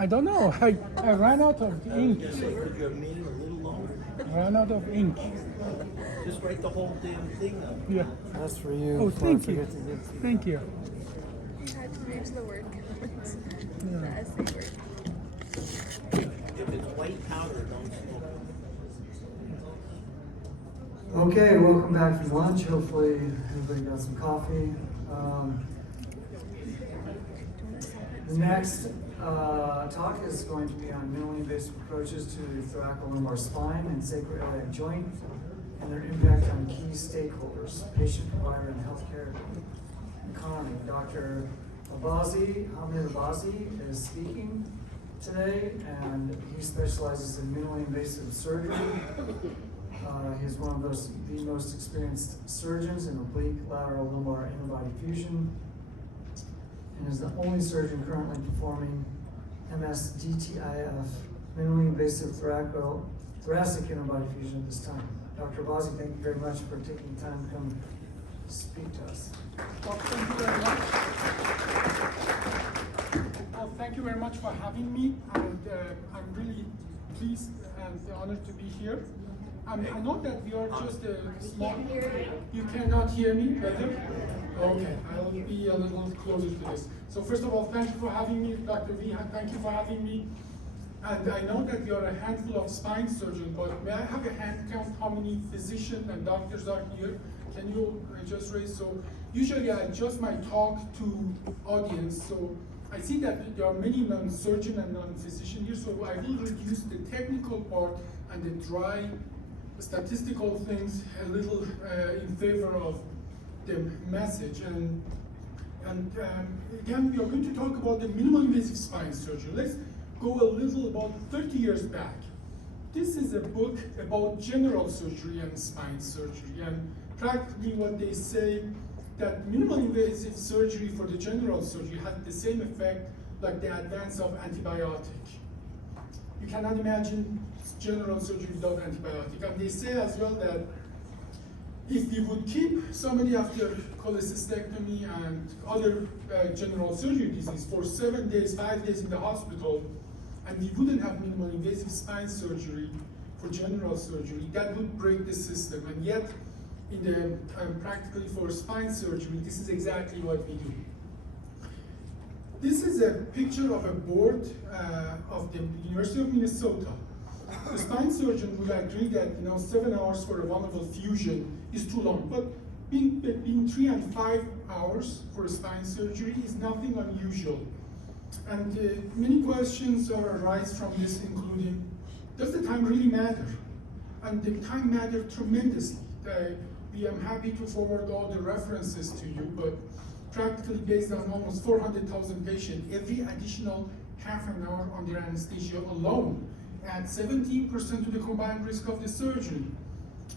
I don't know. I ran out of ink. Put your name a little longer. Ran out of ink. Just write the whole damn thing up. Yeah. That's for you. Oh, before I thank you. forget to give to Thank you. You had to use the word comments. Yeah. The essay word. If it's white powder, don't smoke it. Okay, welcome back from lunch. Hopefully everybody got some coffee. The next talk is going to be on minimally invasive approaches to the thoracolumbar spine and sacroiliac joint and their impact on key stakeholders, patient, provider, and healthcare economy. Dr. Hamid Abazi is speaking today, and he specializes in minimally invasive surgery. He's one of the most experienced surgeons in oblique lateral lumbar interbody fusion, and is the only surgeon currently performing MSDTIF, minimally invasive thoracic interbody fusion at this time. Dr. Abazi, thank you very much for taking the time to come speak to us. Well, thank you very much. Well, thank you very much for having me, and I'm really pleased and honored to be here. I know that we are just a small. You cannot hear me better? Okay, I'll be a little closer to this. So first of all, thank you for having me, Dr. V. Thank you for having me. And I know that we are a handful of spine surgeons, but may I have a hand count how many physicians and doctors are here? Can you just raise? So usually I adjust my talk to audience. So I see that there are many non-surgeon and non-physician here, so I will reduce the technical part and the dry statistical things a little in favor of the message. And again, we are going to talk about the minimal invasive spine surgery. Let's go a little about 30 years back. This is a book about general surgery and spine surgery, and practically what they say that minimal invasive surgery for the general surgery had the same effect like the advance of antibiotic. You cannot imagine general surgery without antibiotic. And they say as well that if we would keep somebody after cholecystectomy and other general surgery disease for 7 days, 5 days in the hospital, and we wouldn't have minimal invasive spine surgery for general surgery, that would break the system. And yet, in the practically for spine surgery, this is exactly what we do. This is a picture of a board of the University of Minnesota. The spine surgeon would agree that 7 hours for a vulnerable fusion is too long, but between 3 and 5 hours for a spine surgery is nothing unusual. And many questions arise from this, including, does the time really matter? And the time matters tremendously. We am happy to forward all the references to you, but practically based on almost 400,000 patients, every additional half an hour on their anesthesia alone adds 17% to the combined risk of the surgery.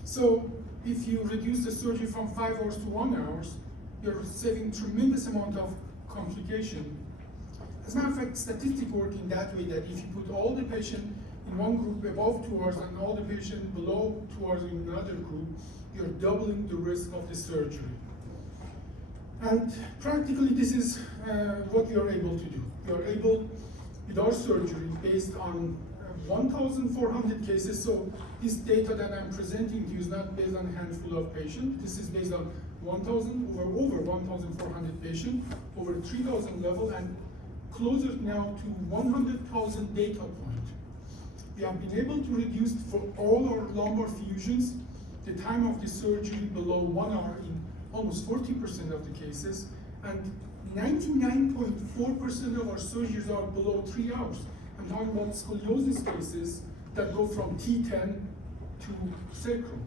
So if you reduce the surgery from 5 hours to 1 hour, you're saving tremendous amount of complication. As a matter of fact, statistics work in that way that if you put all the patients in one group above 2 hours and all the patients below 2 hours in another group, you're doubling the risk of the surgery. And practically this is what we are able to do. We are able, with our surgery, based on 1,400 cases, so this data that I'm presenting to you is not based on a handful of patients. This is based on over 1,400 patients, over 3,000 level, and closer now to 100,000 data points. We have been able to reduce for all our lumbar fusions the time of the surgery below 1 hour in almost 40% of the cases, and 99.4% of our surgeries are below 3 hours. I'm talking about scoliosis cases that go from T10 to sacrum.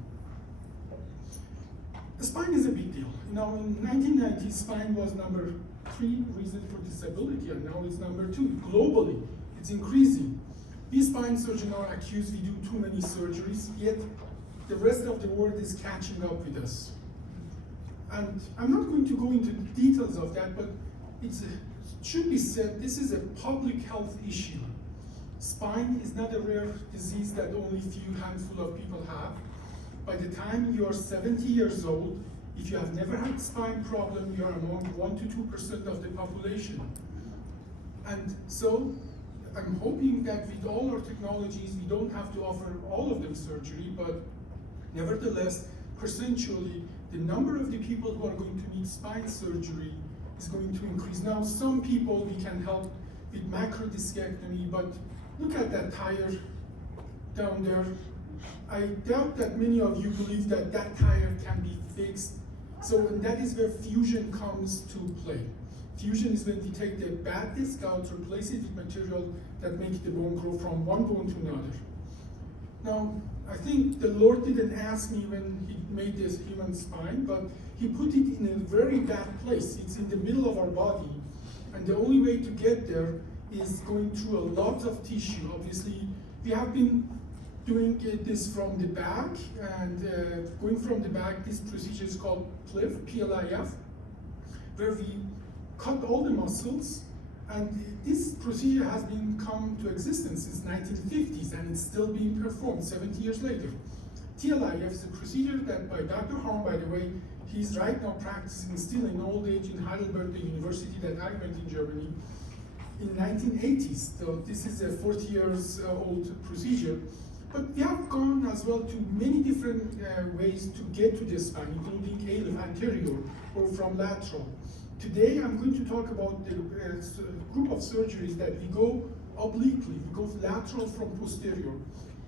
The spine is a big deal. In 1990, spine was number 3 reason for disability, and now it's number 2. Globally, it's increasing. We spine surgeons are accused we do too many surgeries, yet the rest of the world is catching up with us. And I'm not going to go into the details of that, but it should be said, this is a public health issue. Spine is not a rare disease that only a few handful of people have. By the time you are 70 years old, if you have never had spine problem, you are among 1 to 2% of the population. And so I'm hoping that with all our technologies, we don't have to offer all of them surgery, but nevertheless, percentually, the number of the people who are going to need spine surgery is going to increase. Now, some people we can help with macrodiscectomy, but look at that tire down there. I doubt that many of you believe that that tire can be fixed. So that is where fusion comes to play. Fusion is when we take the bad disc out, replace it with material that makes the bone grow from one bone to another. Now, I think the Lord didn't ask me when he made this human spine, but he put it in a very bad place. It's in the middle of our body, and the only way to get there is going through a lot of tissue. Obviously, we have been doing this from the back, and going from the back, this procedure is called PLIF, P-L-I-F, where we cut all the muscles, and this procedure has been come to existence since 1950s, and it's still being performed 70 years later. TLIF is a procedure that by Dr. Harm, by the way, he's right now practicing still in old age in Heidelberg, the university that I went in Germany, in 1980s. So this is a 40 years old procedure. But we have gone as well to many different ways to get to the spine, including ALIF anterior or from lateral. Today I'm going to talk about the group of surgeries that we go obliquely, we go lateral from posterior.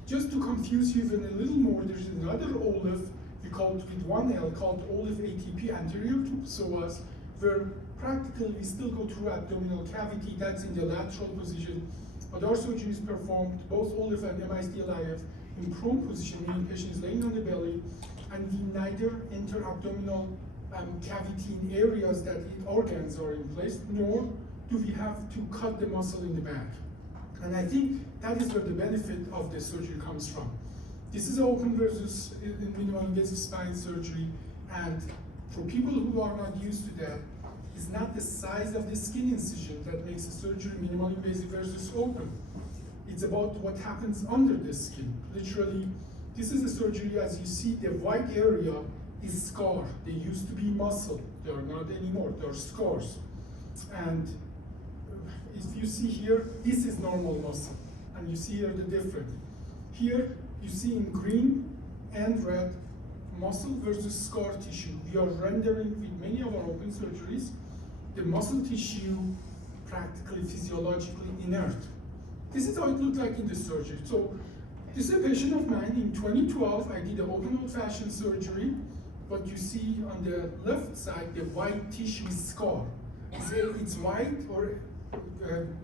Just to confuse you even a little more, there's another OLIF, we call it with one L, called OLIF ATP, anterior to psoas, where practically we still go through abdominal cavity, that's in the lateral position. But our surgery is performed, both OLIF and MISDLIF, in prone position, meaning patient is laying on the belly, and we neither enter abdominal cavity in areas that organs are in place, nor do we have to cut the muscle in the back. And I think that is where the benefit of the surgery comes from. This is open versus minimal invasive spine surgery, and for people who are not used to that, it's not the size of the skin incision that makes a surgery minimal invasive versus open. It's about what happens under the skin. Literally, this is a surgery, as you see, the white area is scar. They used to be muscle. They are not anymore. They are scars. And if you see here, this is normal muscle. And you see here the difference. Here, you see in green and red, muscle versus scar tissue. We are rendering, with many of our open surgeries, the muscle tissue practically physiologically inert. This is how it looked like in the surgery. So this is a patient of mine. In 2012, I did an open old-fashioned surgery. But you see on the left side, the white tissue is scar. It's white or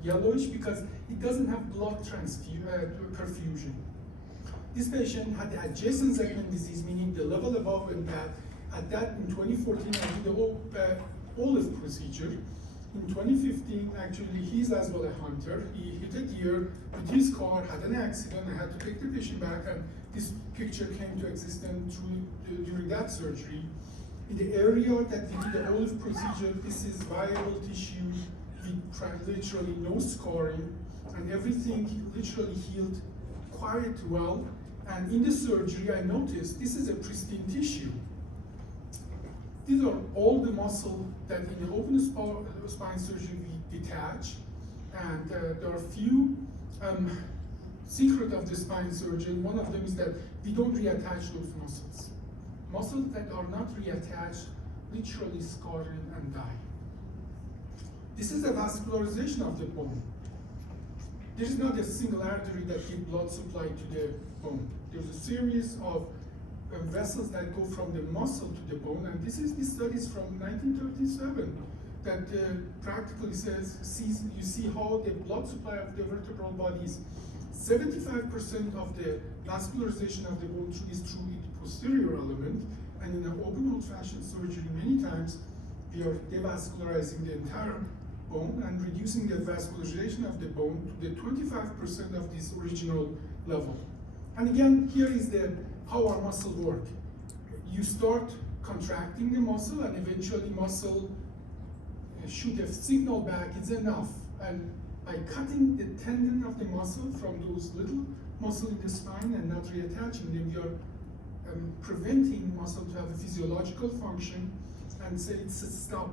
yellowish because it doesn't have blood perfusion. This patient had the adjacent segment disease, meaning the level above and bad. At that, in 2014, I did the OLIF procedure. In 2015, actually, he's as well a hunter. He hit a deer with his car, had an accident. I had to take the patient back, and this picture came to existence during that surgery. In the area that we did the OLIF procedure, this is viable tissue with literally no scarring, and everything literally healed quite well. And in the surgery, I noticed this is a pristine tissue. These are all the muscle that in the open spine surgery we detach, and there are a few secrets of the spine surgeon. One of them is that we don't reattach those muscles. Muscles that are not reattached literally scar and die. This is a vascularization of the bone. There is not a single artery that gives blood supply to the bone. There's a series of vessels that go from the muscle to the bone, and this study is from 1937 that practically says, you see how the blood supply of the vertebral bodies, 75% of the vascularization of the bone is through the posterior element, and in an open old-fashioned surgery, many times we are devascularizing the entire bone and reducing the vascularization of the bone to the 25% of this original level. And again, here is how our muscle work. You start contracting the muscle, and eventually muscle shoot a signal back, it's enough. And by cutting the tendon of the muscle from those little muscle in the spine and not reattaching them, we are preventing muscle to have a physiological function and say it's a stop,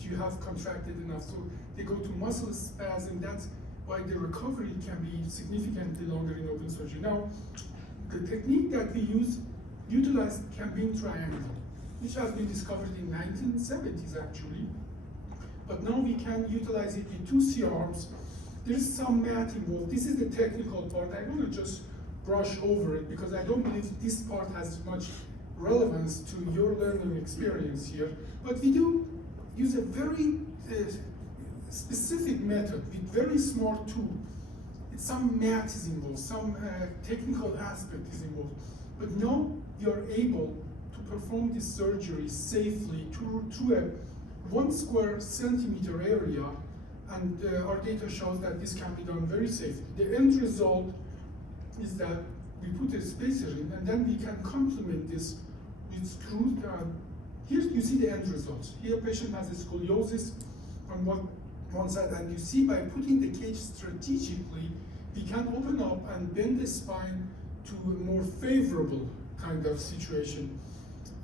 you have contracted enough. So they go to muscle spasm, that's why the recovery can be significantly longer in open surgery. Now, the technique that we utilize Campaign Triangle, which has been discovered in 1970s actually, but now we can utilize it with 2 C-arms. There's some math involved. This is the technical part. I want to just brush over it because I don't believe this part has much relevance to your learning experience here. But we do use a very specific method with very smart tool. Some math is involved, some technical aspect is involved. But now we are able to perform this surgery safely through a 1 square centimeter area, and our data shows that this can be done very safely. The end result is that we put a spacer in, and then we can complement this with screws. Here you see the end results. Here patient has a scoliosis on one side, and you see by putting the cage strategically, we can open up and bend the spine to a more favorable kind of situation.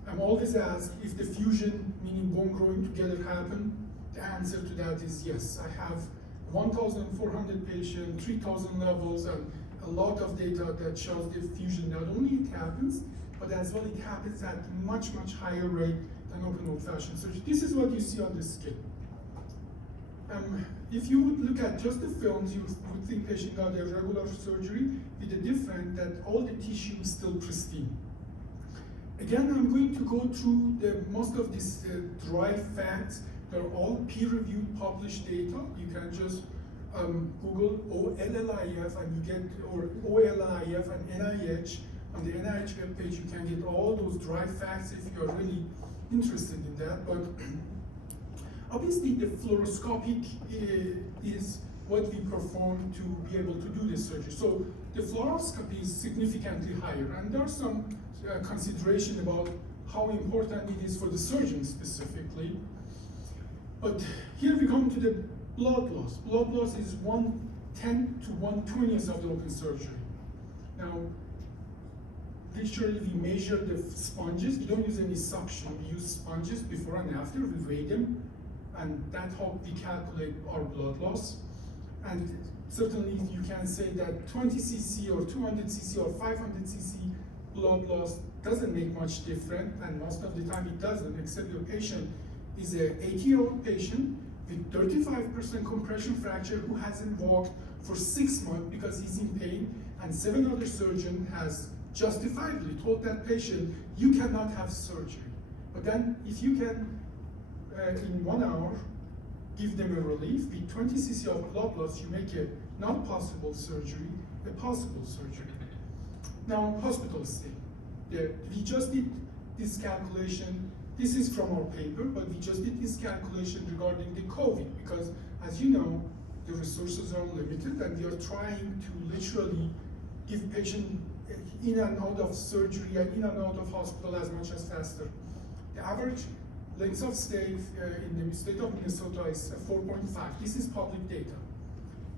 I'm always asked if the fusion, meaning bone growing together, happen. The answer to that is yes. I have 1,400 patients, 3,000 levels, and a lot of data that shows the fusion. Not only it happens, but as well it happens at much, much higher rate than open old-fashioned surgery. This is what you see on the skin. If you would look at just the films, you would think patient got a regular surgery with the difference that all the tissue is still pristine. Again, I'm going to go through most of these dry facts. They're all peer-reviewed, published data. You can just Google OLLIF and you get, or OLLIF and NIH. On the NIH webpage, you can get all those dry facts if you're really interested in that. But obviously, the fluoroscopic is what we perform to be able to do this surgery. So the fluoroscopy is significantly higher, and there's some consideration about how important it is for the surgeon specifically. But here we come to the blood loss. Blood loss is 1/10 to 1/20th of the open surgery. Now, literally we measure the sponges. We don't use any suction. We use sponges before and after. We weigh them, and that's how we calculate our blood loss. And certainly you can say that 20 cc or 200 cc or 500 cc blood loss doesn't make much difference, and most of the time it doesn't, except your patient is an 80-year-old patient with 35% compression fracture who hasn't walked for 6 months because he's in pain, and 7 other surgeons has justifiably told that patient, you cannot have surgery. But then if you can, in 1 hour, give them a relief with 20 cc of blood loss, you make a not possible surgery a possible surgery. Now, hospital stay. We just did this calculation. This is from our paper, but we just did this calculation regarding the COVID because, as you know, the resources are limited, and we are trying to literally give patients in and out of surgery and in and out of hospital as much as faster. The average length of stay in the state of Minnesota is 4.5. This is public data.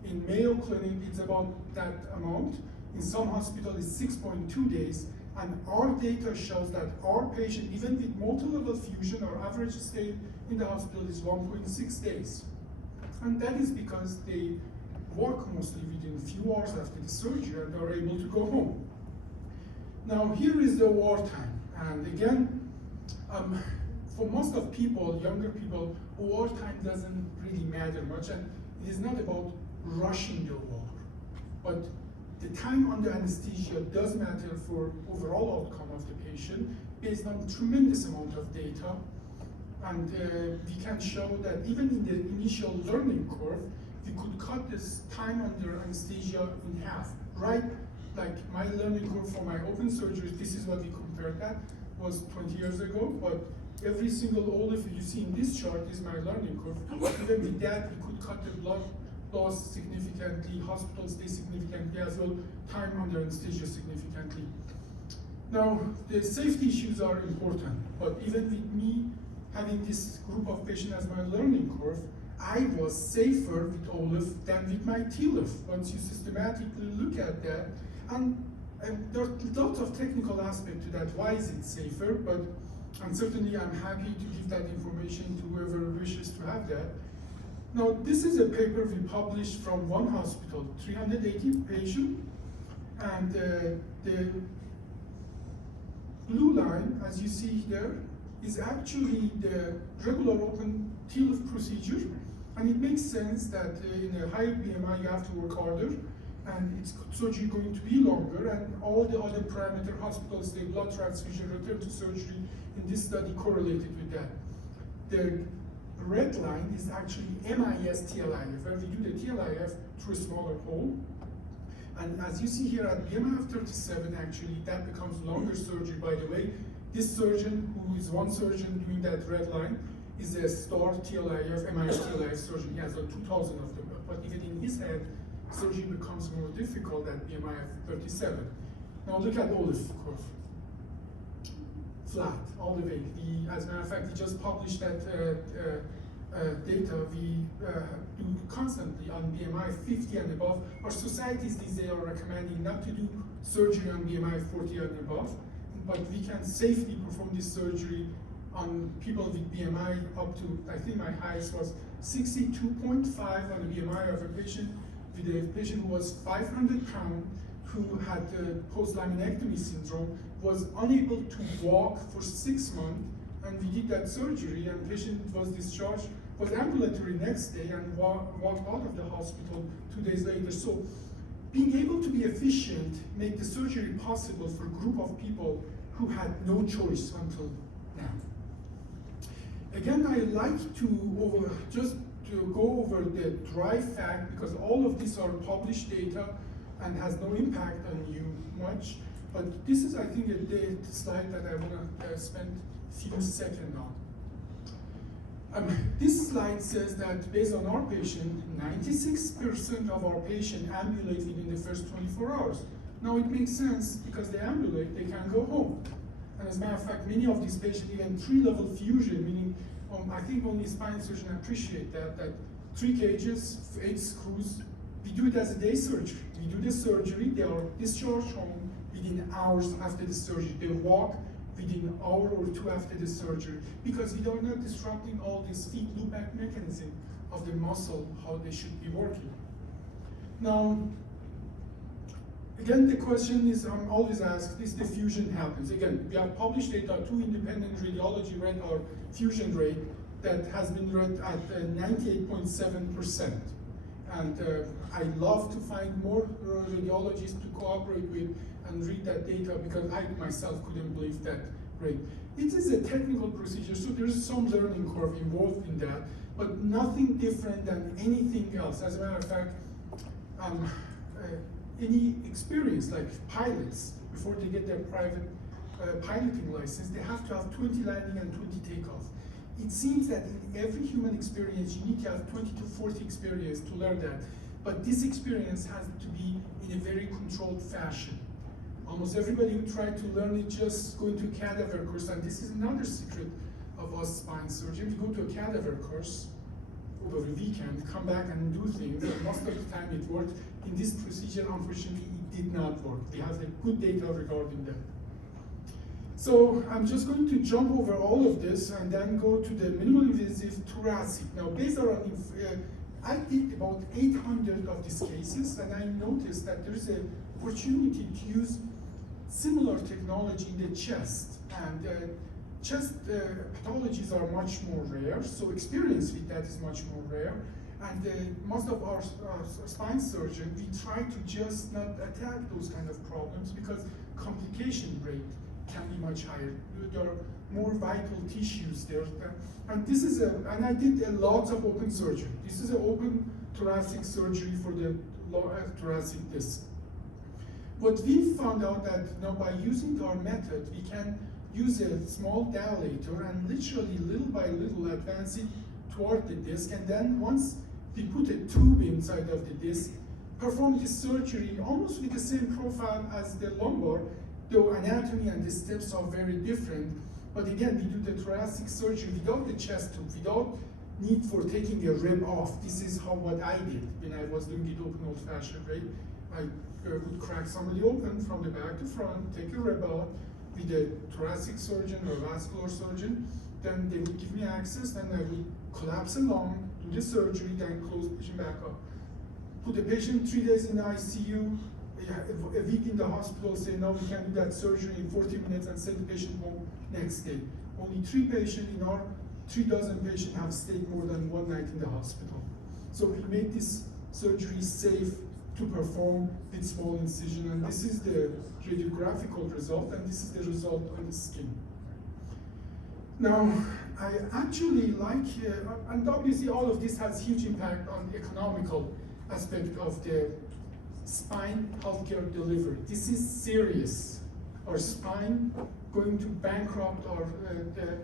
In Mayo Clinic, it's about that amount. In some hospitals, it's 6.2 days. And our data shows that our patient, even with multi-level fusion, our average stay in the hospital is 1.6 days. And that is because they walk mostly within a few hours after the surgery and are able to go home. Now, here is the wartime. And again, for most of people, younger people, wartime doesn't really matter much, and it is not about rushing the war. But the time under anesthesia does matter for overall outcome of the patient based on tremendous amount of data. And we can show that even in the initial learning curve, we could cut this time under anesthesia in half, right? Like my learning curve for my open surgery, this is what we compared that, was 20 years ago, but every single OLIF you see in this chart is my learning curve. Even with that, we could cut the blood loss significantly, hospital stay significantly as well, time under anesthesia significantly. Now, the safety issues are important, but even with me having this group of patients as my learning curve, I was safer with OLIF than with my TLIF once you systematically look at that. And there are lots of technical aspects to that. Why is it safer? And certainly I'm happy to give that information to whoever wishes to have that. Now, this is a paper we published from one hospital, 380 patients, and the blue line, as you see here, is actually the regular open TLIF procedure, and it makes sense that in a higher BMI you have to work harder, and it's surgery going to be longer, and all the other parameter, hospital stay, blood transfusion, return to surgery, in this study correlated with that. The red line is actually MIS TLIF, where we do the TLIF through a smaller hole. And as you see here at BMI of 37, actually, that becomes longer surgery. By the way, this surgeon, who is one surgeon doing that red line, is a star TLIF, MIS TLIF surgeon. He has 2,000 of them. But even in his head, surgery becomes more difficult at BMI of 37. Now look at Olive curve. Flat, all the way. As a matter of fact, we just published that data we do constantly on BMI 50 and above. Our societies these days are recommending not to do surgery on BMI 40 and above, but we can safely perform this surgery on people with BMI up to, I think my highest was 62.5 on the BMI of a patient with a patient who was 500 pounds, who had post-laminectomy syndrome, was unable to walk for 6 months, and we did that surgery, and the patient was discharged, was ambulatory next day, and walked out of the hospital 2 days later. So being able to be efficient make the surgery possible for a group of people who had no choice until now. Again, I like to just to go over the dry fact, because all of these are published data and has no impact on you much. But this is, I think, a slide that I want to spend a few seconds on. This slide says that based on our patient, 96% of our patients ambulate within the first 24 hours. Now it makes sense because they ambulate, they can go home. And as a matter of fact, many of these patients, even 3-level fusion, meaning I think only spine surgeons appreciate that 3 cages, 8 screws, we do it as a day surgery. We do the surgery, they are discharged home within hours after the surgery. They walk within an hour or 2 after the surgery, because we are not disrupting all this feed loopback mechanism of the muscle, how they should be working. Now, again, the question is, I'm always asked, is the fusion happens? Again, we have published data, 2 independent radiology read our fusion rate that has been read at 98.7%. And I love to find more radiologists to cooperate with and read that data, because I myself couldn't believe that rate. It is a technical procedure, so there's some learning curve involved in that, but nothing different than anything else. As a matter of fact, any experience, like pilots, before they get their private piloting license, they have to have 20 landing and 20 takeoff. It seems that in every human experience, you need to have 20 to 40 experience to learn that. But this experience has to be in a very controlled fashion. Almost everybody who tried to learn it just go into a cadaver course, and this is another secret of us spine surgeons. We go to a cadaver course over the weekend, come back and do things, and most of the time it worked. In this procedure, unfortunately, it did not work. We have the good data regarding that. So I'm just going to jump over all of this and then go to the minimally invasive thoracic. Now, based on, I did about 800 of these cases, and I noticed that there is an opportunity to use similar technology in the chest. And chest pathologies are much more rare, so experience with that is much more rare. And most of our spine surgeons, we try to just not attack those kind of problems, because complication rate can be much higher. There are more vital tissues there. And this is and I did a lot of open surgery. This is an open thoracic surgery for the lower thoracic disc. What we found out that now by using our method, we can use a small dilator and literally little by little advance it toward the disc. And then once we put a tube inside of the disc, perform this surgery almost with the same profile as the lumbar, though anatomy and the steps are very different. But again, we do the thoracic surgery without the chest tube, without need for taking a rib off. This is what I did when I was doing it open old-fashioned way. I would crack somebody open from the back to front, take a rib out, with a thoracic surgeon or vascular surgeon, then they would give me access, and I would collapse along, do the surgery, then close the patient back up. Put the patient 3 days in the ICU, a week in the hospital, say, no, we can do that surgery in 40 minutes and send the patient home next day. Only 3 patients in our 3 dozen patients have stayed more than 1 night in the hospital. So we made this surgery safe to perform with small incision, and this is the radiographical result, and this is the result on the skin. Now, I actually like, and obviously all of this has huge impact on the economical aspect of the spine healthcare delivery. This is serious. Our spine going to bankrupt our the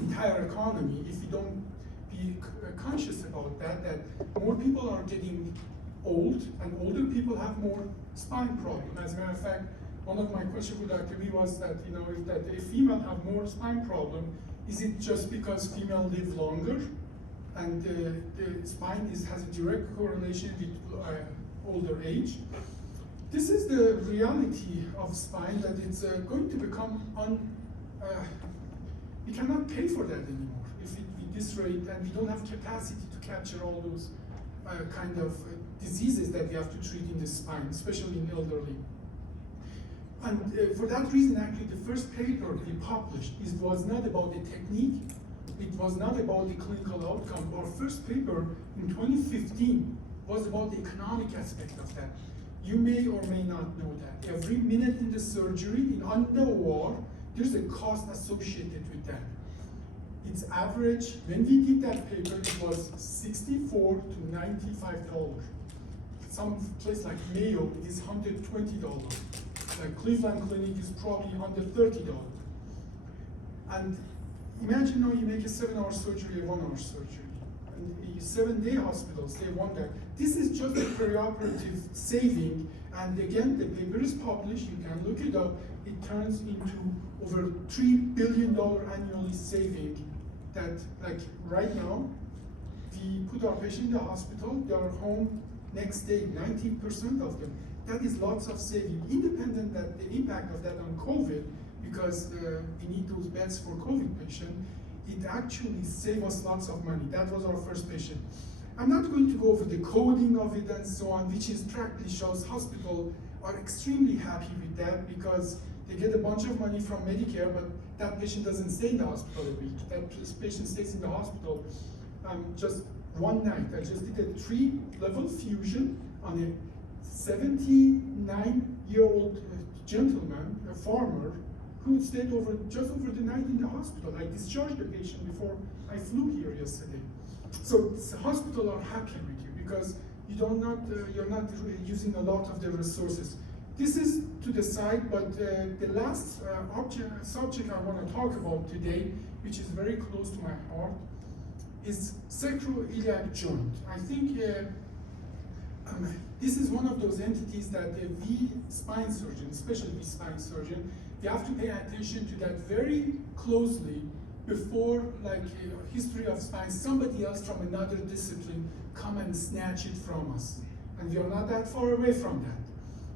entire economy if we don't be conscious about that, that more people are getting old, and older people have more spine problem. As a matter of fact, one of my questions with Dr. B was that, you know, if female have more spine problem, is it just because female live longer? And the spine has a direct correlation with older age. This is the reality of spine, that it's going to become we cannot pay for that anymore if with this rate, and we don't have capacity to capture all those kind of diseases that we have to treat in the spine, especially in elderly. And for that reason, actually, the first paper we published was not about the technique, it was not about the clinical outcome. Our first paper in 2015 was about the economic aspect of that. You may or may not know that. Every minute in the surgery, on the war, there's a cost associated with that. Its average, when we did that paper, it was $64 to $95. Some place like Mayo, it is $120. Like Cleveland Clinic is probably $130. And imagine now you make a 7-hour surgery, a 1-hour surgery. And 7-day hospitals, they want that. This is just a perioperative saving. And again, the paper is published, you can look it up. It turns into over $3 billion annually saving that, like right now, we put our patient in the hospital, they are home next day, 19% of them. That is lots of saving, independent that the impact of that on COVID, because we need those beds for COVID patient, it actually saved us lots of money. That was our first patient. I'm not going to go over the coding of it and so on, which is practically shows hospitals are extremely happy with that because they get a bunch of money from Medicare, but that patient doesn't stay in the hospital a week. That patient stays in the hospital just one night. I just did a 3-level fusion on a 79-year-old gentleman, a farmer, who stayed just over the night in the hospital. I discharged the patient before I flew here yesterday. So the hospital are happy with you because you're not using a lot of the resources. This is to the side, but the last subject I want to talk about today, which is very close to my heart, is sacroiliac joint. I think this is one of those entities that we spine surgeons, especially we spine surgeon, we have to pay attention to that very closely before, like history of spine, somebody else from another discipline come and snatch it from us. And we are not that far away from that.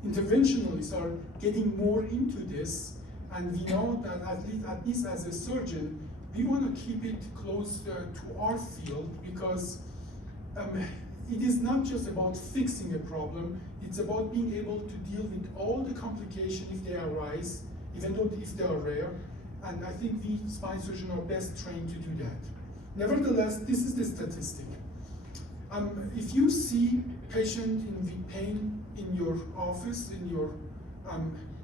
Interventionalists are getting more into this, and we know that at least as a surgeon, we want to keep it close to our field because it is not just about fixing a problem, it's about being able to deal with all the complications if they arise, even though if they are rare, and I think we spine surgeons are best trained to do that. Nevertheless, this is the statistic. If you see patient with pain in your office, in your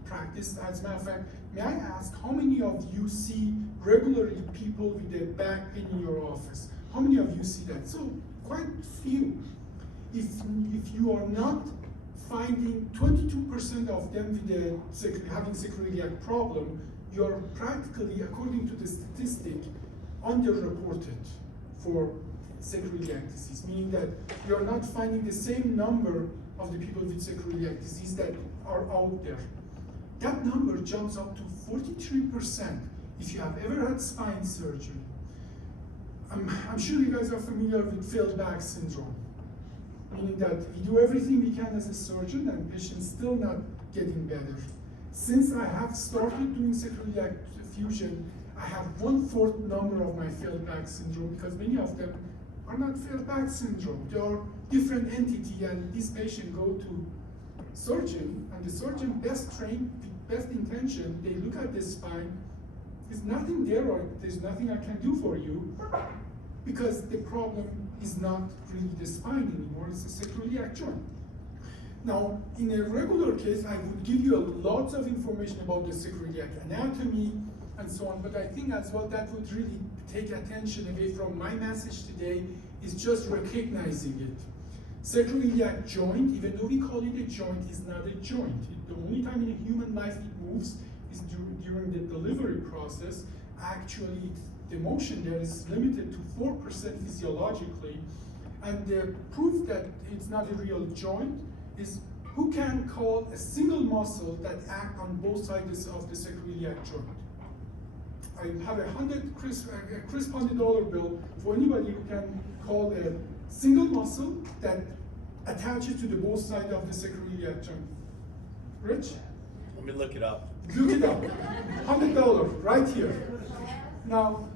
practice, as a matter of fact, may I ask how many of you see regularly people with a back pain in your office? How many of you see that? So quite few. If you are not finding 22% of them with having sacroiliac problem, you are practically, according to the statistic, underreported for sacroiliac disease, meaning that you are not finding the same number of the people with sacroiliac disease that are out there. That number jumps up to 43% if you have ever had spine surgery. I'm sure you guys are familiar with failed back syndrome, meaning that we do everything we can as a surgeon and patients still not getting better. Since I have started doing sacroiliac fusion, I have 1/4 number of my failed back syndrome because many of them are not failed back syndrome. They are different entity, and this patient go to surgeon, and the surgeon best trained, best intention, they look at the spine, there's nothing there or there's nothing I can do for you because the problem is not really the spine anymore, it's the sacroiliac joint. Now, in a regular case, I would give you lots of information about the sacroiliac anatomy and so on, but I think as well that would really take attention away from my message today, is just recognizing it. Sacroiliac joint, even though we call it a joint, is not a joint. The only time in a human life it moves is during the delivery process. Actually, the motion there is limited to 4% physiologically, and the proof that it's not a real joint is who can call a single muscle that act on both sides of the sacroiliac joint. I have a crisp $100 bill for anybody who can call a single muscle that attaches to the both sides of the sacroiliac joint. Rich? Let me look it up. Look it up. $100 right here. Now,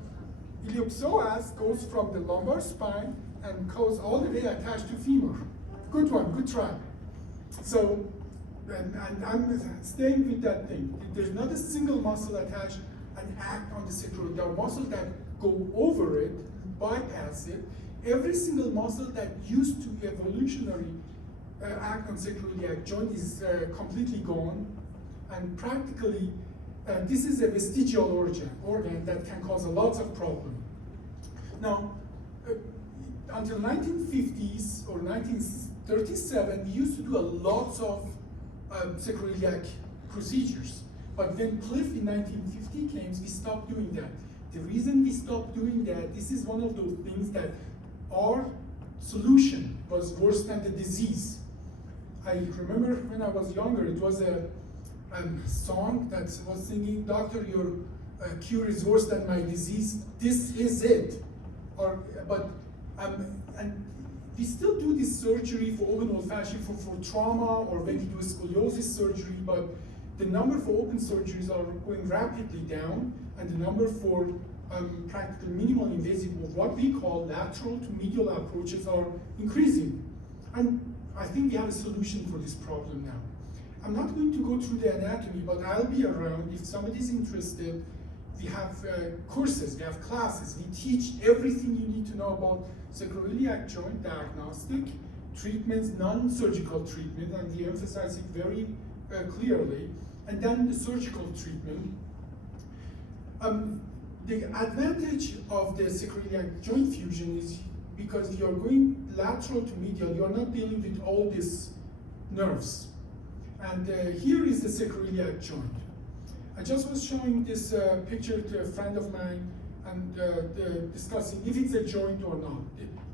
iliopsoas goes from the lumbar spine and goes all the way attached to femur. Good one, good try. So, and I'm staying with that thing. There's not a single muscle attached and act on the sacroiliac. There are muscles that go over it, bypass it. Every single muscle that used to evolutionary act on sacroiliac joint is completely gone, and practically this is a vestigial organ that can cause a lot of problems. Now, until 1950s or 1937, we used to do a lot of sacroiliac procedures. But when Cliff in 1950 came, we stopped doing that. The reason we stopped doing that, this is one of those things that our solution was worse than the disease. I remember when I was younger, it was a song that was singing, "Doctor, your cure is worse than my disease. This is it." And we still do this surgery for open old fashioned for trauma or when we do scoliosis surgery, but the number for open surgeries are going rapidly down, and the number for practical minimal invasive, or what we call lateral to medial approaches, are increasing. And I think we have a solution for this problem now. I'm not going to go through the anatomy, but I'll be around if somebody's interested. We have courses, we have classes, we teach everything you need to know about sacroiliac joint diagnostic, treatments, non-surgical treatment, and we emphasize it very clearly, and then the surgical treatment. The advantage of the sacroiliac joint fusion is because you're going lateral to medial, you're not dealing with all these nerves. And here is the sacroiliac joint. I just was showing this picture to a friend of mine and discussing if it's a joint or not.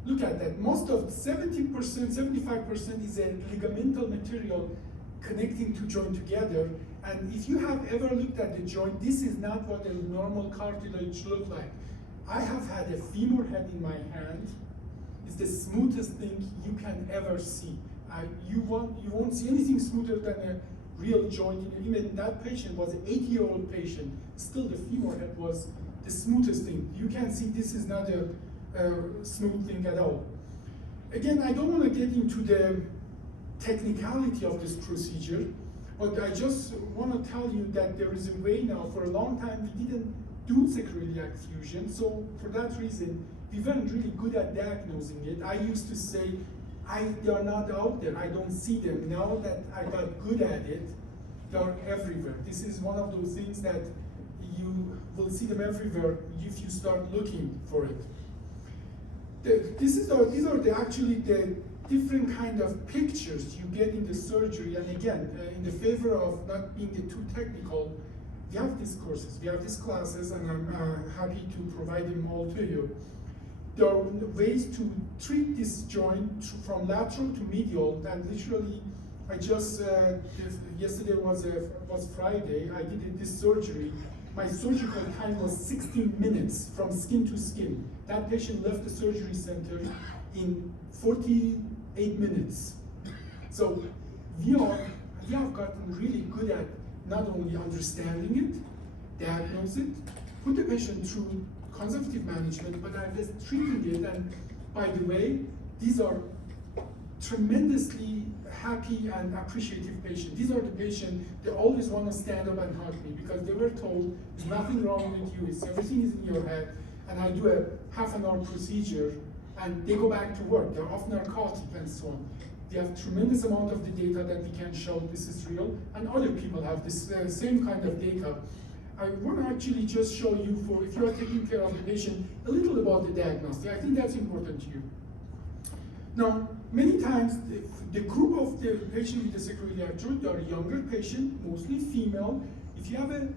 Look at that. Most of 70%, 75% is a ligamental material connecting two joints together. And if you have ever looked at the joint, this is not what a normal cartilage looks like. I have had a femur head in my hand. It's the smoothest thing you can ever see. You won't see anything smoother than a real joint. Even that patient was an 80-year-old patient. Still, the femur head was the smoothest thing. You can see this is not a smooth thing at all. Again, I don't want to get into the technicality of this procedure, but I just want to tell you that there is a way now. For a long time, we didn't do sacroiliac fusion, so for that reason, we weren't really good at diagnosing it. I used to say, they are not out there, I don't see them. Now that I got good at it, they are everywhere. This is one of those things that you will see them everywhere if you start looking for it. These are actually the different kind of pictures you get in the surgery. And again, in the favor of not being too technical, we have these courses, we have these classes, and I'm happy to provide them all to you. There are ways to treat this joint from lateral to medial, and literally, I just, yesterday was Friday, I did this surgery. My surgical time was 16 minutes from skin to skin. That patient left the surgery center in 48 minutes. So we have gotten really good at not only understanding it, diagnose it, put the patient through conservative management, but are just treating it. And by the way, these are tremendously happy and appreciative patients. These are the patients that always want to stand up and hug me because they were told there's nothing wrong with you, everything is in your head. And I do a half-an-hour procedure and they go back to work. They're off narcotic and so on. We have tremendous amount of the data that we can show this is real, and other people have this same kind of data. I want to actually just show you, for if you are taking care of the patient, a little about the diagnostic. I think that's important to you. Now, many times, the group of the patient with the sacroiliac joint are younger patient, mostly female. If you have a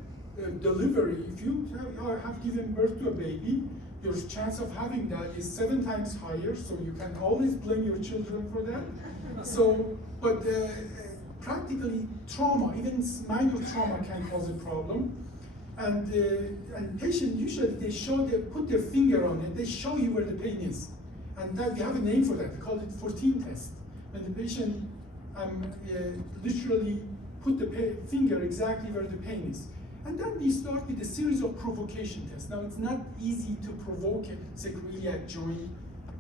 delivery, if you have given birth to a baby, your chance of having that is 7 times higher, so you can always blame your children for that. So, but practically trauma, even minor trauma can cause a problem. And patient usually they put their finger on it, they show you where the pain is. And that we have a name for that, we call it 14 test. When the patient literally put the finger exactly where the pain is. And then we start with a series of provocation tests. Now it's not easy to provoke a sacroiliac joint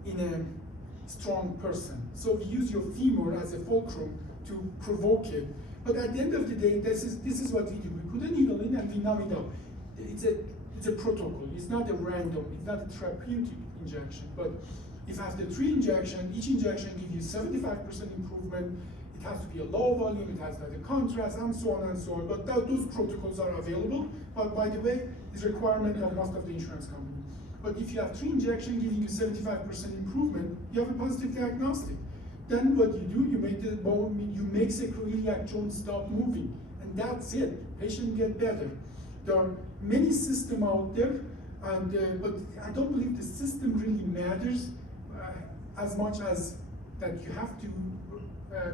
in a strong person. So we use your femur as a fulcrum to provoke it. But at the end of the day, this is what we do. We put a needle in and we numb it up. It's a protocol. It's not a random, it's not a therapeutic injection. But if after 3 injections, each injection gives you 75% improvement, it has to be a low volume, it has to have a contrast, and so on and so on. But those protocols are available. But by the way, it's a requirement of most of the insurance companies. But if you have 3 injections giving you 75% improvement, you have a positive diagnostic. Then what you do, you make the bone, you make sacroiliac joint stop moving, and that's it. Patient get better. There are many systems out there, and but I don't believe the system really matters as much as that you have to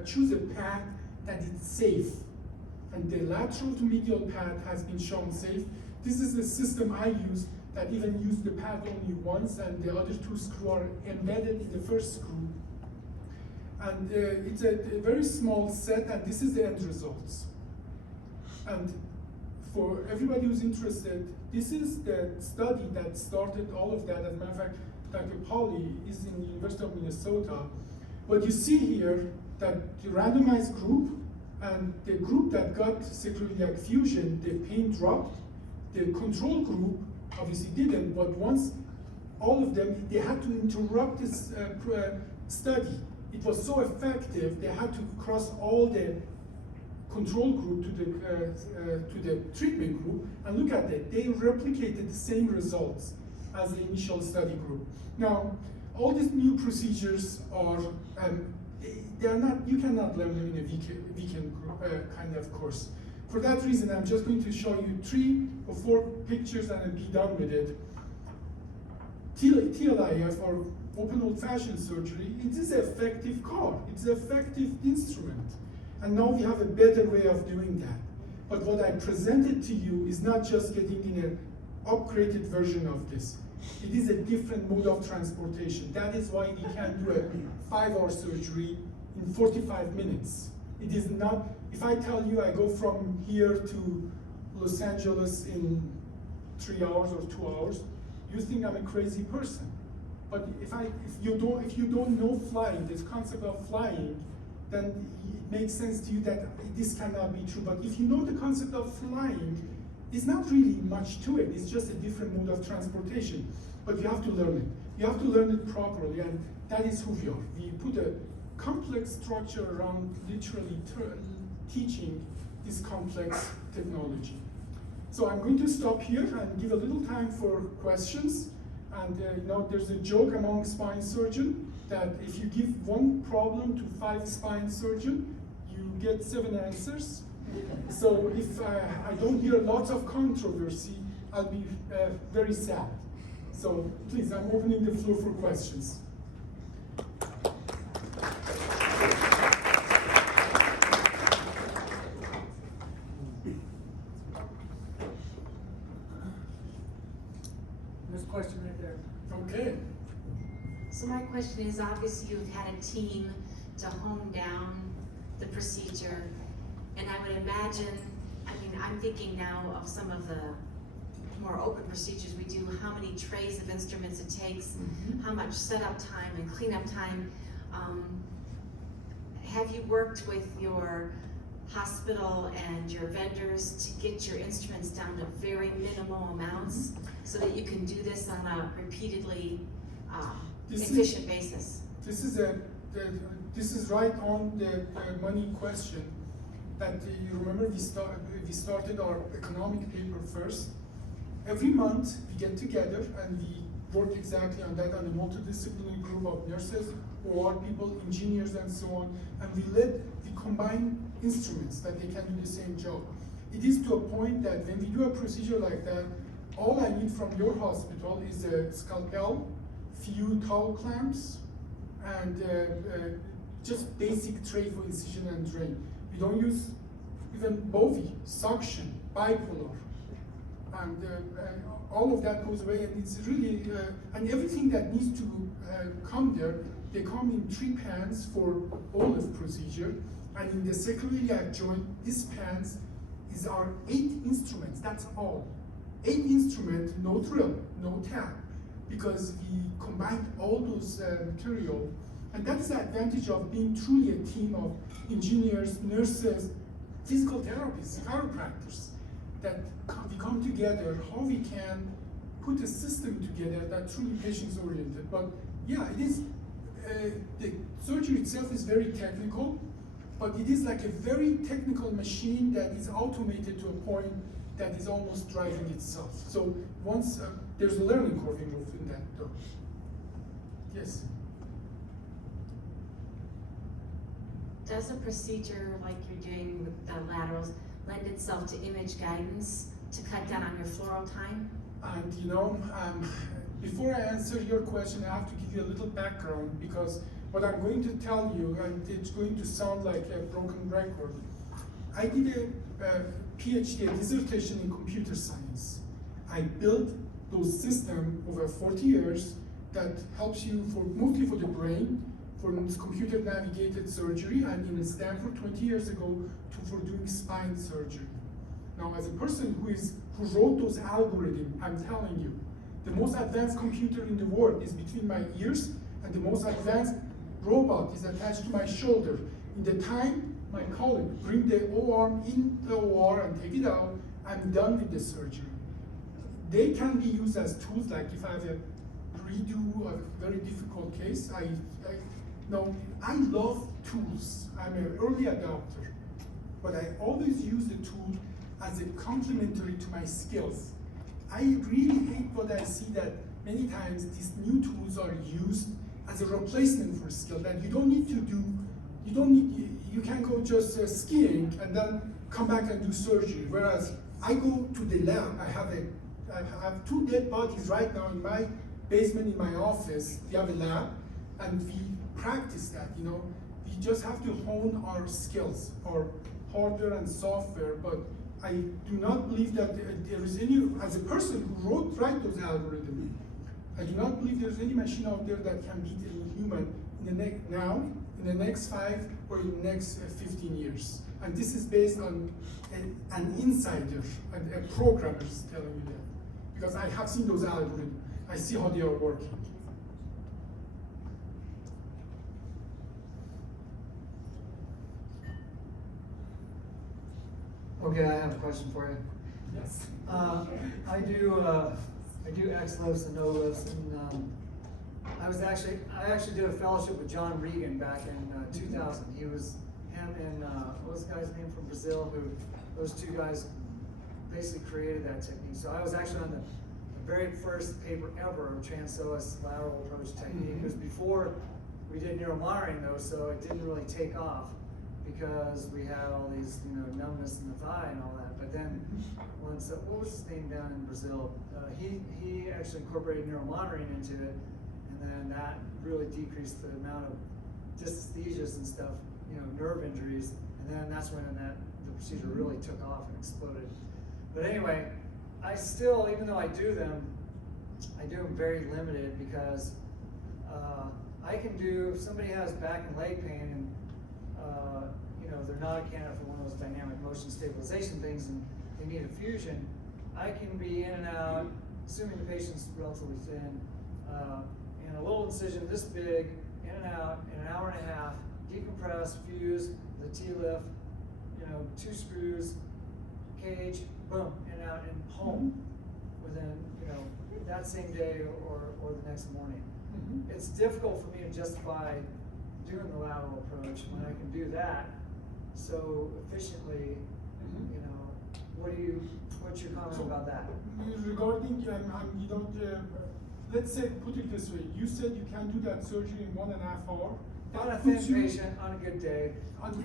choose a path that is safe. And the lateral to medial path has been shown safe. This is the system I use that even use the path only once, and the other 2 screws are embedded in the first screw. And it's a very small set, and this is the end results. And for everybody who's interested, this is the study that started all of that. As a matter of fact, Dr. Pauly is in the University of Minnesota. What you see here, that the randomized group and the group that got sacroiliac fusion, the pain dropped. The control group obviously didn't, but once all of them, they had to interrupt this study. It was so effective, they had to cross all the control group to the treatment group, and look at that, they replicated the same results as the initial study group. Now, all these new procedures are, they are not, you cannot learn them in a weekend kind of course. For that reason, I'm just going to show you 3 or 4 pictures and be done with it. TLIF, or open old-fashioned surgery, it is an effective car. It's an effective instrument. And now we have a better way of doing that. But what I presented to you is not just getting in an upgraded version of this. It is a different mode of transportation. That is why we can do a 5-hour surgery in 45 minutes. It is not, if I tell you I go from here to Los Angeles in 3 hours or 2 hours, you think I'm a crazy person. But if you don't know flying, this concept of flying, then it makes sense to you that this cannot be true. But if you know the concept of flying, it's not really much to it. It's just a different mode of transportation. But you have to learn it. You have to learn it properly, and that is who we are. We put a complex structure around literally teaching this complex technology. So I'm going to stop here and give a little time for questions. And there's a joke among spine surgeons that if you give 1 problem to 5 spine surgeons, you get 7 answers. So if I don't hear lots of controversy, I'll be very sad. So please, I'm opening the floor for questions. There's a question right there. Okay. So my question is, obviously you've had a team to hone down the procedure, and I would imagine, I mean, I'm thinking now of some of the more open procedures we do, how many trays of instruments it takes, how much setup time and cleanup time. Have you worked with your hospital and your vendors to get your instruments down to very minimal amounts so that you can do this on a repeatedly efficient basis? This is right on the money question. That you remember we started our economic paper first. Every month we get together and we work exactly on that, on a multidisciplinary group of nurses, OR people, engineers, and so on. And we combine instruments that they can do the same job. It is to a point that when we do a procedure like that, all I need from your hospital is a scalpel, few towel clamps, and just basic tray for incision and drain. We don't use even bovie, suction, bipolar, and all of that goes away. And it's really, and everything that needs to come there, they come in 3 pans for olive procedure. And in the sacroiliac joint, this pans is our 8 instruments, that's all. 8 instruments, no drill, no tap, because we combined all those material. And that's the advantage of being truly a team of engineers, nurses, physical therapists, chiropractors, that we come together, how we can put a system together that truly patients oriented. But yeah, it is, the surgery itself is very technical, but it is like a very technical machine that is automated to a point that is almost driving itself. So once, there's a learning curve involved in that though. Yes? Does a procedure like you're doing with the laterals lend itself to image guidance to cut down on your fluoral time? And you know, before I answer your question, I have to give you a little background, because what I'm going to tell you, and it's going to sound like a broken record. I did a PhD, a dissertation in computer science. I built those systems over 40 years that helps you mostly for the brain, for computer navigated surgery, and in Stanford 20 years ago for doing spine surgery. Now, as a person who wrote those algorithms, I'm telling you, the most advanced computer in the world is between my ears, and the most advanced robot is attached to my shoulder. In the time my colleague bring the O-arm in the OR and take it out, I'm done with the surgery. They can be used as tools, like if I have a redo of a very difficult case, I love tools. I'm an early adopter, but I always use the tool as a complementary to my skills. I really hate what I see that many times these new tools are used as a replacement for skill that you don't need to do. You can go just skiing and then come back and do surgery. Whereas I go to the lab, I have 2 dead bodies right now in my basement in my office. We have a lab, and we practice that, you know. We just have to hone our skills, our hardware and software, but I do not believe that there is any, as a person who write those algorithms, I do not believe there's any machine out there that can beat any human in the next 5 or in the next 15 years. And this is based on an insider, and a programmer is telling me that. Because I have seen those algorithms. I see how they are working. Okay, I have a question for you. Yes. I do X lifts and O lifts, and I actually did a fellowship with John Regan back in 2000. He was him and what was the guy's name from Brazil? Who those 2 guys basically created that technique. So I was actually on the very first paper ever of transpsoas lateral approach technique. It was before we did neuromonitoring though, so it didn't really take off, because we had all these, numbness in the thigh and all that. But then once, what was his name down in Brazil? He actually incorporated neuromonitoring into it, and then that really decreased the amount of dysesthesias and stuff, nerve injuries, and then that's when the procedure really took off and exploded. But anyway, I still, even though I do them very limited, because I can do, if somebody has back and leg pain and they're not a candidate for one of those dynamic motion stabilization things, and we need a fusion, I can be in and out, assuming the patient's relatively thin, in a little incision this big, in and out, in an hour and a half, decompress, fuse, the T-lift, 2 screws, cage, boom, in and out, and home within, that same day or the next morning. It's difficult for me to justify doing the lateral approach when I can do that so efficiently. What's your comment about that? Regarding, let's say, put it this way, you said you can do that surgery in 1.5 hours. On a thin patient, on a good day.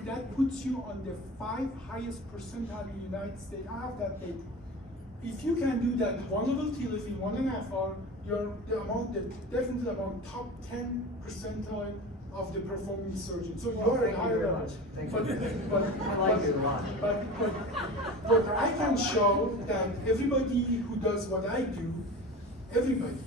That puts you on the 5 highest percentile in the United States. I have that data. If you can do that one level T-lift in 1.5 hours, you're definitely among top 10 percentile of the performing surgeons. So Well, you're thank at you higher very level. much. Thank But, you. but, I like you a lot. but I can show that everybody who does what I do, everybody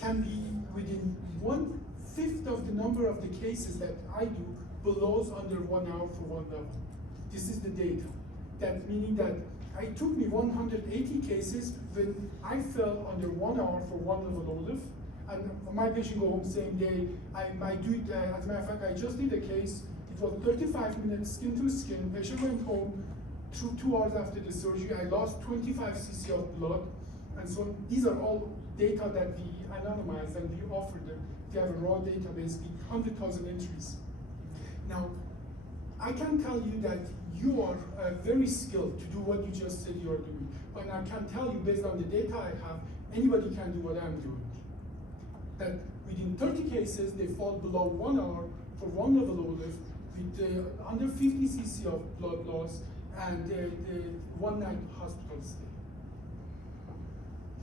can be within 1/5 of the number of the cases that I do below under 1 hour for one level. This is the data. That meaning that it took me 180 cases when I fell under 1 hour for one level OLIF, and my patient go home same day. I might do it, as a matter of fact, I just did a case, it was 35 minutes skin to skin, patient went home 2 hours after the surgery, I lost 25 cc of blood, and so these are all data that we anonymize and we offer them. We have a raw database with 100,000 entries. Now, I can tell you that you are very skilled to do what you just said you are doing. But I can tell you, based on the data I have, anybody can do what I'm doing. That within 30 cases, they fall below 1 hour for one level OLIF with under 50 cc of blood loss and 1 night hospital stay.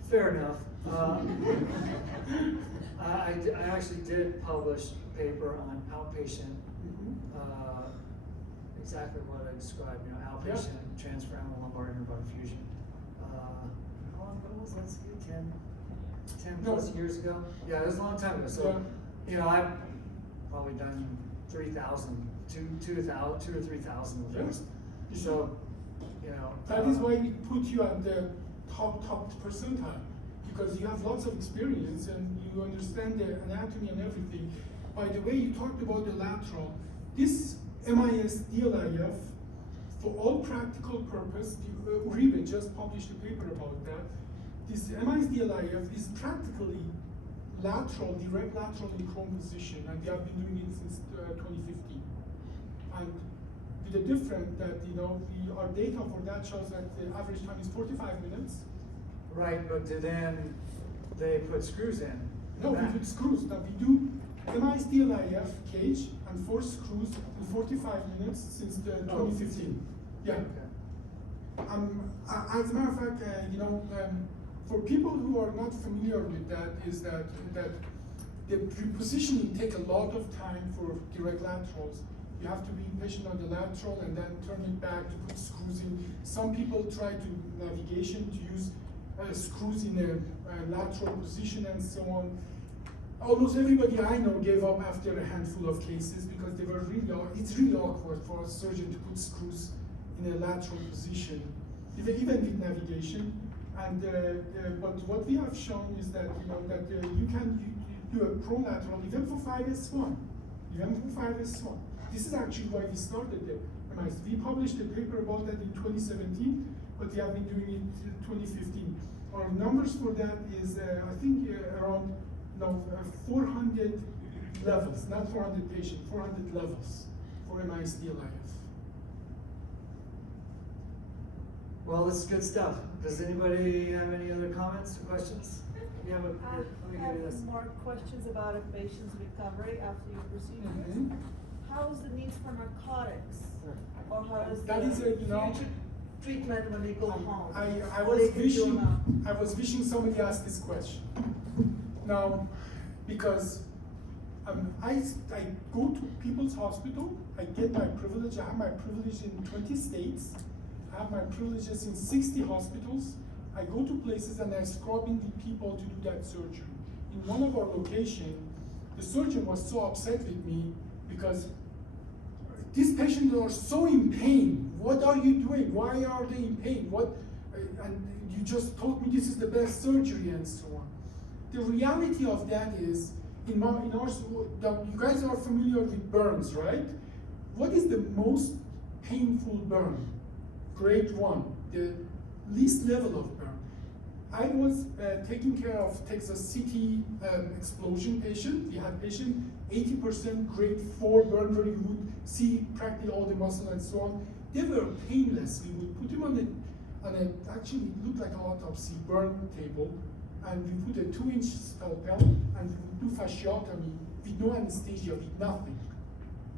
Fair enough. I actually did publish a paper on outpatient, exactly what I described, outpatient transfemoral lumbar interbody fusion. How long ago was that? 10 plus years ago? Yeah, it was a long time ago. So, I've probably done 3,000, 2,000 or 3,000 of those. So, That is why we put you at the top percentile, because you have lots of experience and you understand the anatomy and everything. By the way, you talked about the lateral. This MIS DLIF, for all practical purpose, Uribe just published a paper about that. This MIS DLIF is practically lateral, direct lateral in prone position, and we have been doing it since 2015. And with the difference that, our data for that shows that the average time is 45 minutes. Right, but then they put screws in? No, we put screws. Now we do MIS DLIF cage and 4 screws in 45 minutes since 2015. Yeah. Okay. As a matter of fact, for people who are not familiar with that, is that the repositioning take a lot of time for direct laterals. You have to be patient on the lateral and then turn it back to put screws in. Some people try to navigation to use screws in a lateral position and so on. Almost everybody I know gave up after a handful of cases because they were it's really awkward for a surgeon to put screws in a lateral position, even with navigation. And but what we have shown is that you can do a prolateral even for 5S1, This is actually why we started the MIS. We published a paper about that in 2017, but we have been doing it in 2015. Our numbers for that is I think around 400 levels, not 400 patients, 400 levels for MIS DLIF. Well, this is good stuff. Does anybody have any other comments or questions? You have I have more questions about a patient's recovery after your procedure. Mhm. How is the need for narcotics? Or how is That the is future treatment when they go home? I What they can do now? I was wishing somebody asked this question. Now, because I go to people's hospital, I get my privilege, I have my privilege in 20 states, I have my privileges in 60 hospitals. I go to places and I'm scrubbing the people to do that surgery. In one of our locations, the surgeon was so upset with me because these patients are so in pain. What are you doing? Why are they in pain? and you just told me this is the best surgery and so on. The reality of that is, you guys are familiar with burns, right? What is the most painful burn? Grade 1, the least level of burn. I was taking care of Texas City explosion patient. We had patient 80% grade 4 burn where you would see practically all the muscle and so on. They were painless. We would put them on a actually it looked like an autopsy burn table, and we put a 2-inch scalpel and we would do fasciotomy with no anesthesia, with nothing.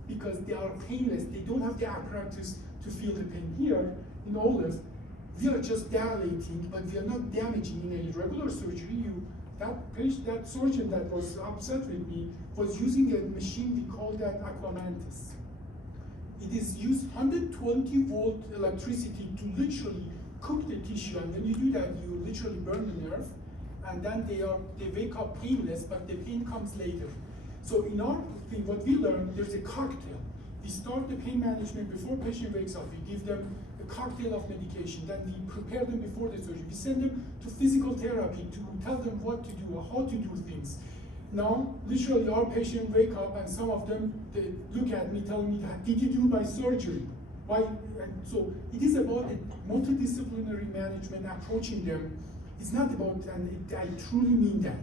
Because they are painless, they don't have the apparatus to feel the pain. Here in OLEF, we are just dilating, but we are not damaging. In a regular surgery, that surgeon that was upset with me was using a machine, we call that aquamantis. It is used 120 volt electricity to literally cook the tissue, and when you do that, you literally burn the nerve, and then they wake up painless, but the pain comes later. So in our thing, what we learned, there's a cocktail. We start the pain management before patient wakes up. We give them a cocktail of medication. Then we prepare them before the surgery. We send them to physical therapy to tell them what to do or how to do things. Now, literally, our patients wake up, and some of them they look at me, telling me, "Did you do my surgery?" Why? And so it is about a multidisciplinary management approaching them. It's not about, and I truly mean that.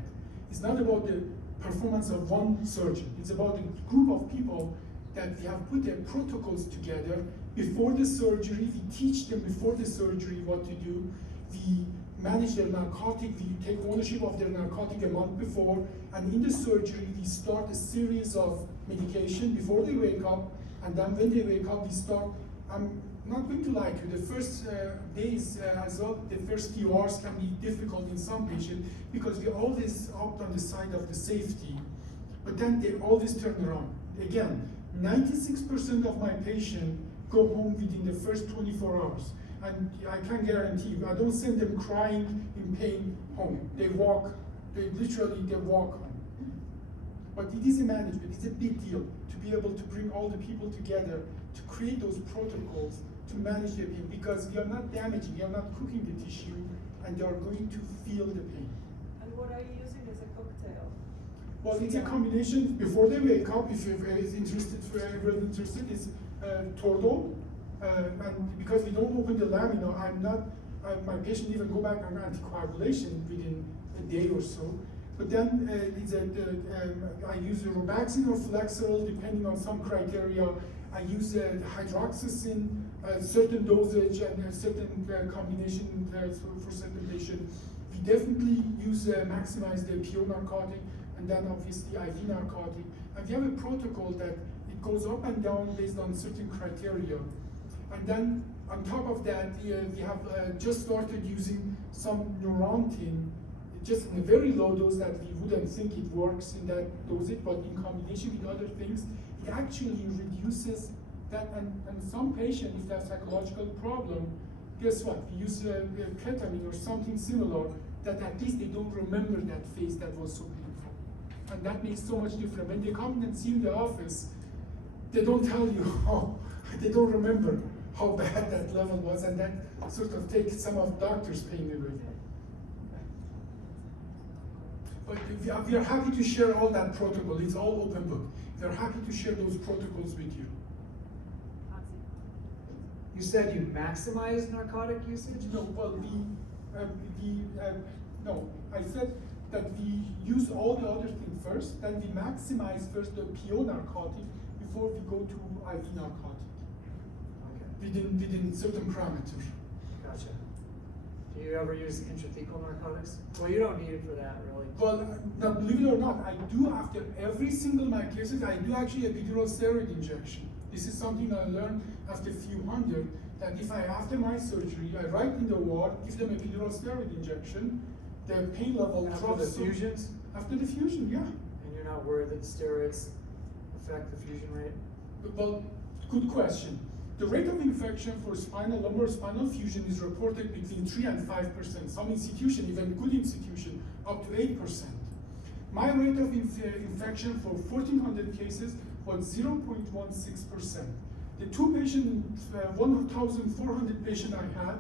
It's not about the performance of one surgeon. It's about a group of people that we have put their protocols together before the surgery. We teach them before the surgery what to do. We manage their narcotic. We take ownership of their narcotic a month before. And in the surgery, we start a series of medication before they wake up. And then when they wake up, we start. I'm not going to lie to you. The first days as well, the first few hours can be difficult in some patients because we always opt on the side of the safety. But then they always turn around. Again, 96% of my patients go home within the first 24 hours. And I can guarantee you, I don't send them crying in pain home. They walk, they walk home. But it is a management, it's a big deal to be able to bring all the people together to create those protocols to manage their pain, because we are not damaging, we are not cooking the tissue, and they are going to feel the pain. And what are you using as a cocktail? Well, it's a combination. Before they wake up, if you're interested, for everyone interested, is Tordol. And because we don't open the lamina, my patient even go back on anticoagulation within a day or so. But then I use Robaxin or Flexeril, depending on some criteria. I use hydroxyzine, certain dosage and a certain combination for certain patients. We definitely maximize the pure narcotic, and then obviously IV narcotic. And we have a protocol that it goes up and down based on certain criteria. And then on top of that, we have just started using some Neurontin, just in a very low dose that we wouldn't think it works in that dosage, but in combination with other things, it actually reduces that. And some patient, if they have psychological problem, guess what? We use ketamine or something similar, that at least they don't remember that phase that was so painful. And that makes so much difference. When they come and see in the office, they don't tell you how, they don't remember how bad that level was, and that sort of takes some of doctor's pain away. But we are happy to share all that protocol. It's all open book. We are happy to share those protocols with you. You said you maximize narcotic usage? No, well, no. I said that we use all the other things first, then we maximize first the PO narcotic before we go to IV narcotic. Okay. Within certain parameters. Gotcha. Do you ever use intrathecal narcotics? Well, you don't need it for that, really. Well, now, believe it or not, I do after every single my cases, I do actually epidural steroid injection. This is something I learned after a few hundred, that if after my surgery, I write in the ward, give them epidural steroid injection, their pain level drops. After the fusions? After the fusion, yeah. And you're not worried that steroids affect the fusion rate? Well, good question. The rate of infection for lumbar spinal fusion is reported between 3 and 5%. Some institution, even good institution, up to 8%. My rate of infection for 1,400 cases was 0.16%. The 1,400 patient I had,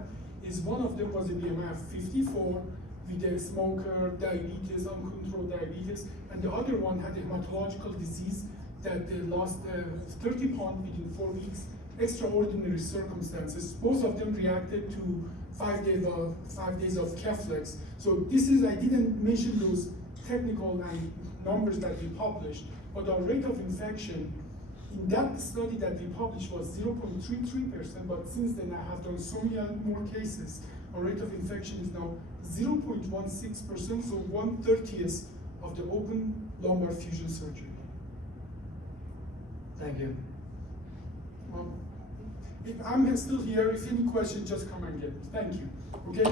is one of them was a BMI of 54 with a smoker, diabetes, uncontrolled diabetes, and the other one had a hematological disease that they lost 30 pounds within 4 weeks, extraordinary circumstances. Both of them reacted to 5 days of Keflex. So this is, I didn't mention those technical numbers that we published, but our rate of infection in that study that we published was 0.33%, but since then I have done so many more cases. Our rate of infection is now 0.16%, so 1/30th of the open lumbar fusion surgery. Thank you. If I'm still here, if any question, just come and get it. Thank you. Okay?